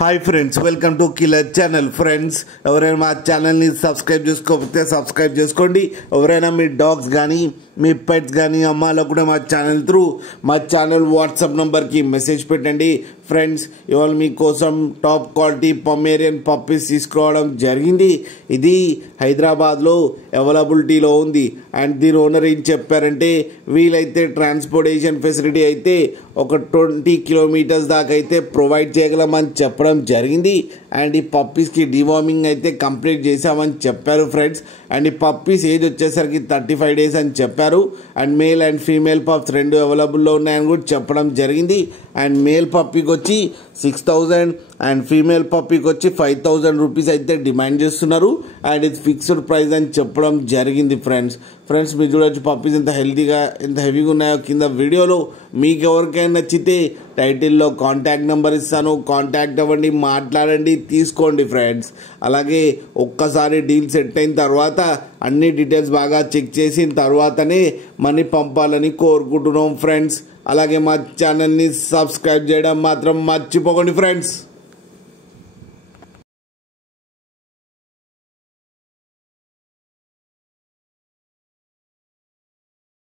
Hi friends, welcome to killer channel. Friends, ఎవరైనా మా ఛానల్ని సబ్స్క్రైబ్ చేసుకోకపోతే సబ్స్క్రైబ్ చేసుకోండి. ఎవరైనా మీ డాగ్స్ కానీ మీ పెట్స్ కానీ అమ్మాలకు కూడా మా ఛానల్ వాట్సాప్ నెంబర్కి మెసేజ్ పెట్టండి. ఫ్రెండ్స్, ఇవాళ మీకోసం టాప్ క్వాలిటీ పొమేరియన్ పప్పీస్ తీసుకురావడం జరిగింది. ఇది హైదరాబాద్లో అవైలబిలిటీలో ఉంది. అండ్ దీని ఓనర్ ఏం చెప్పారంటే, వీలైతే ట్రాన్స్పోర్టేషన్ ఫెసిలిటీ అయితే ఒక 20 కిలోమీటర్స్ దాకా అయితే ప్రొవైడ్ చేయగలమని చెప్పడం జరిగింది. అండ్ ఈ పప్పీస్కి డివార్మింగ్ అయితే కంప్లీట్ చేశామని చెప్పారు ఫ్రెండ్స్. అండ్ ఈ పప్పీస్ ఏజ్ వచ్చేసరికి 35 డేస్ అని చెప్పారు. And male and female pups రెండు అవైలబుల్లో ఉన్నాయని కూడా చెప్పడం జరిగింది. అండ్ మేల్ పప్పీకి వచ్చి 6,000 అండ్ ఫీమేల్ పప్పీకి వచ్చి 5,000 రూపీస్ అయితే డిమాండ్ చేస్తున్నారు. అండ్ ఇది ఫిక్స్డ్ ప్రైస్ అని చెప్పడం జరిగింది ఫ్రెండ్స్. మీరు చూడవచ్చు పప్పీస్ ఎంత హెల్తీగా ఎంత హెవీగా ఉన్నాయో. కింద వీడియోలో మీకు ఎవరికైనా నచ్చితే టైటిల్లో కాంటాక్ట్ నెంబర్ ఇస్తాను, కాంటాక్ట్ అవ్వండి, మాట్లాడండి, తీసుకోండి ఫ్రెండ్స్. అలాగే ఒక్కసారి డీల్ సెట్ అయిన తర్వాత అన్ని డీటెయిల్స్ బాగా చెక్ చేసిన తర్వాతనే మనీ పంపాలని కోరుకుంటున్నాం ఫ్రెండ్స్. అలాగే మా ఛానల్ని సబ్స్క్రైబ్ చేయడం మాత్రం మర్చిపోకండి ఫ్రెండ్స్.